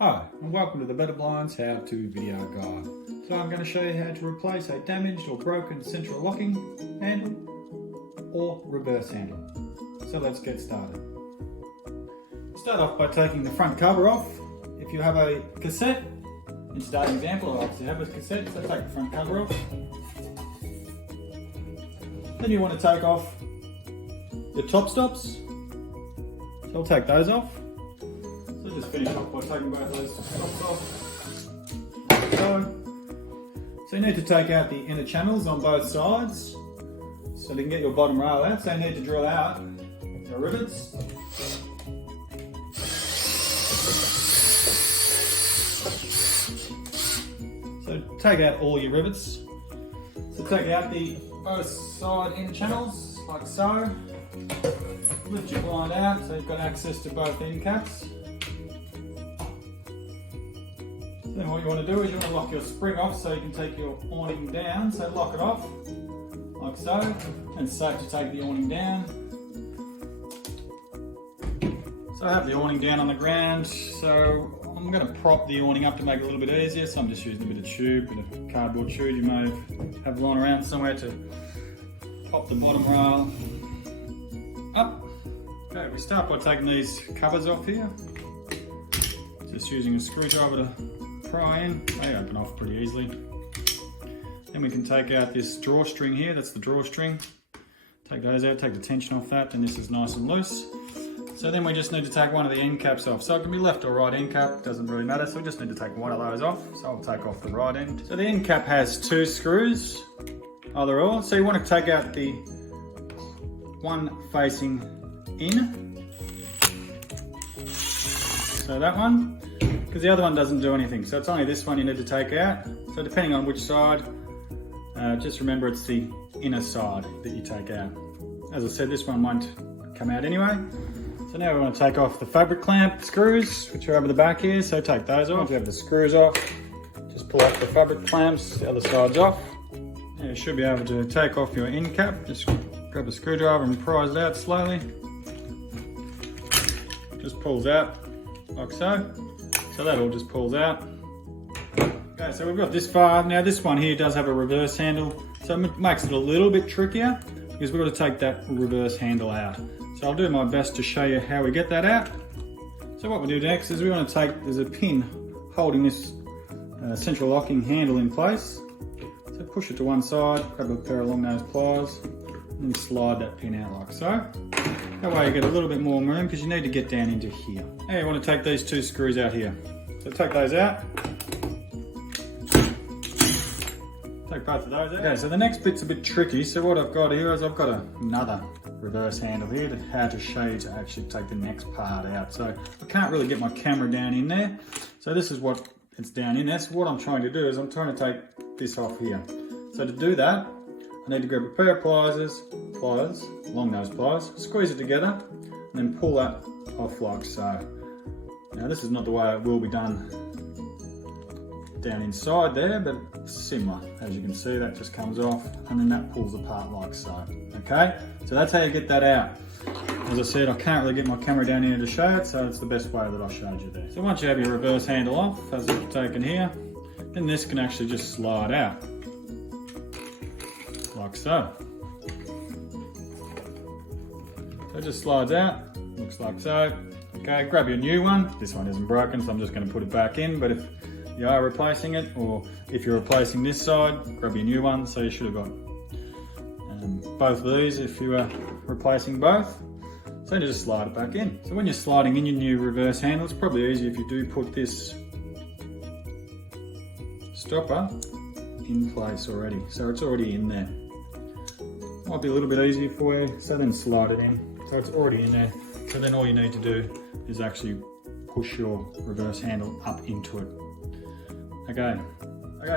Hi, and welcome to the Betta Blinds how-to video guide. So I'm going to show you how to replace a damaged or broken central locking handle or reverse handle. So let's get started. Start off by taking the front cover off. If you have a cassette, in today's example I obviously have a cassette, so take the front cover off. Then you want to take off your top stops. So I'll take those off. So just finish off by taking both those stops off. So you need to take out the inner channels on both sides so you can get your bottom rail out. So you need to drill out your rivets. So take out all your rivets. So take out the both side inner channels like so. Lift your blind out so you've got access to both end caps. Then what you want to do is you want to lock your spring off so you can take your awning down. So lock it off, like so, and it's safe to take the awning down. So I have the awning down on the ground, so I'm going to prop the awning up to make it a little bit easier. So I'm just using a bit of tube, a bit of cardboard tube you may have lying around somewhere to pop the bottom rail up. Okay, we start by taking these covers off here. Just using a screwdriver to pry in. They open off pretty easily. Then we can take out this drawstring here, that's the drawstring. Take those out, take the tension off that, and this is nice and loose. So then we just need to take one of the end caps off. So it can be left or right end cap, doesn't really matter. So we just need to take one of those off. So I'll take off the right end. So the end cap has two screws, either or. So you want to take out the one facing in. So that one. Because the other one doesn't do anything, so it's only this one you need to take out. So depending on which side, just remember it's the inner side that you take out. As I said, this one won't come out anyway. So now we want to take off the fabric clamp screws, which are over the back here, so take those off. Once you have the screws off, just pull off the fabric clamps, the other side's off. And you should be able to take off your end cap. Just grab a screwdriver and prise it out slowly. Just pulls out, like so. So that all just pulls out. Okay, so we've got this far. Now this one here does have a reverse handle, so it makes it a little bit trickier because we've got to take that reverse handle out. So I'll do my best to show you how we get that out. So what we do next is we want to take, there's a pin holding this central locking handle in place. So push it to one side, grab a pair of long nose pliers, and then slide that pin out like so. That way you get a little bit more room because you need to get down into here. Now you want to take these two screws out here. So take those out. Take both of those out. Okay, so the next bit's a bit tricky. So what I've got here is I've got another reverse handle here to how to show you to actually take the next part out. So I can't really get my camera down in there. So this is what it's down in there. So what I'm trying to do is I'm trying to take this off here. So to do that, I need to grab a pair of pliers, long nose pliers, squeeze it together, and then pull that off like so. Now this is not the way it will be done down inside there, but similar. As you can see, that just comes off, and then that pulls apart like so. Okay, so that's how you get that out. As I said, I can't really get my camera down here to show it, so it's the best way that I showed you there. So once you have your reverse handle off, as I've taken here, then this can actually just slide out. Like so. So it just slides out, looks like so. Okay, grab your new one. This one isn't broken, so I'm just going to put it back in, but if you are replacing it, or if you're replacing this side, grab your new one. So you should have got both of these if you are replacing both. So you just slide it back in. So when you're sliding in your new reverse handle, it's probably easier if you do put this stopper in place already. So it's already in there. Might be a little bit easier for you, so then slide it in. So it's already in there. So then all you need to do is actually push your reverse handle up into it. Okay,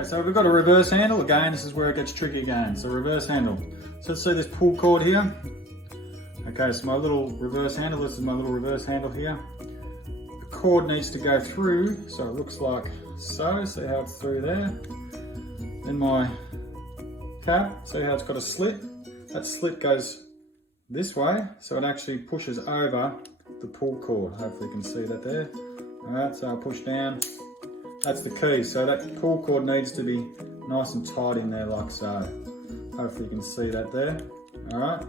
so we've got a reverse handle. Again, this is where it gets tricky again. So reverse handle. So let's see this pull cord here. Okay, so my little reverse handle, this is my little reverse handle here. The cord needs to go through, so it looks like so. See how it's through there. Then my cap, see how it's got a slit? That slit goes this way, so it actually pushes over the pull cord. Hopefully you can see that there. Alright, so I'll push down. That's the key, so that pull cord needs to be nice and tight in there like so. Hopefully you can see that there. Alright,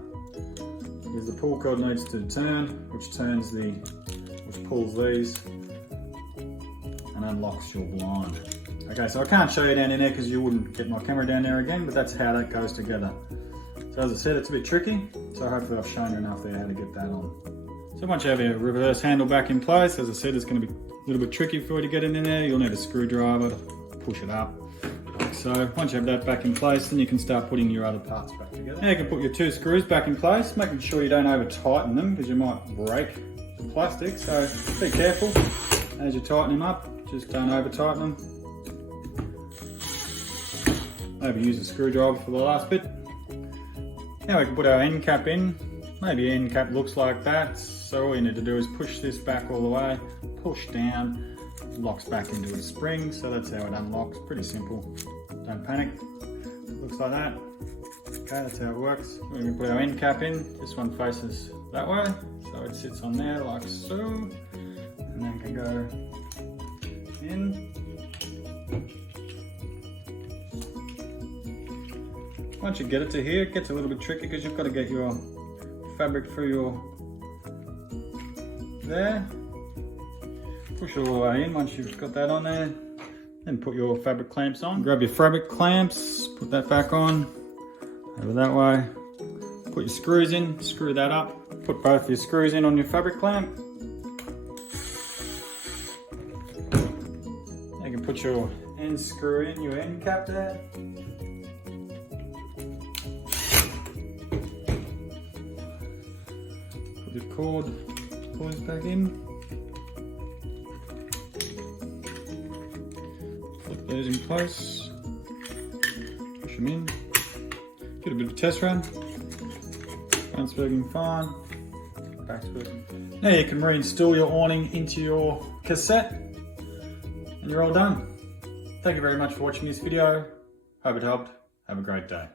because the pull cord needs to turn, which pulls these and unlocks your blind. Okay, so I can't show you down in there because you wouldn't get my camera down there again, but that's how that goes together. So as I said, it's a bit tricky, so hopefully I've shown you enough there how to get that on. So once you have your reverse handle back in place, as I said, it's going to be a little bit tricky for you to get in there. You'll need a screwdriver to push it up. Like so, once you have that back in place, then you can start putting your other parts back together. Now you can put your 2 screws back in place, making sure you don't over tighten them because you might break the plastic, so be careful as you tighten them up, just don't over tighten them. Maybe use a screwdriver for the last bit. Now we can put our end cap in. Maybe end cap looks like that. So all you need to do is push this back all the way, push down, locks back into a spring. So that's how it unlocks, pretty simple. Don't panic, looks like that. Okay, that's how it works. We can put our end cap in. This one faces that way. So it sits on there like so. And then can go in. Once you get it to here, it gets a little bit tricky because you've got to get your fabric through your there. Push it all the way in once you've got that on there. Then put your fabric clamps on. Grab your fabric clamps, put that back on, over that way. Put your screws in, screw that up. Put both your screws in on your fabric clamp. You can put your end screw in, your end cap there. Put the cord pulls back in. Flip those in place. Push them in. Get a bit of a test run. Front's working fine. Back's working. Now you can reinstall your awning into your cassette and you're all done. Thank you very much for watching this video. Hope it helped. Have a great day.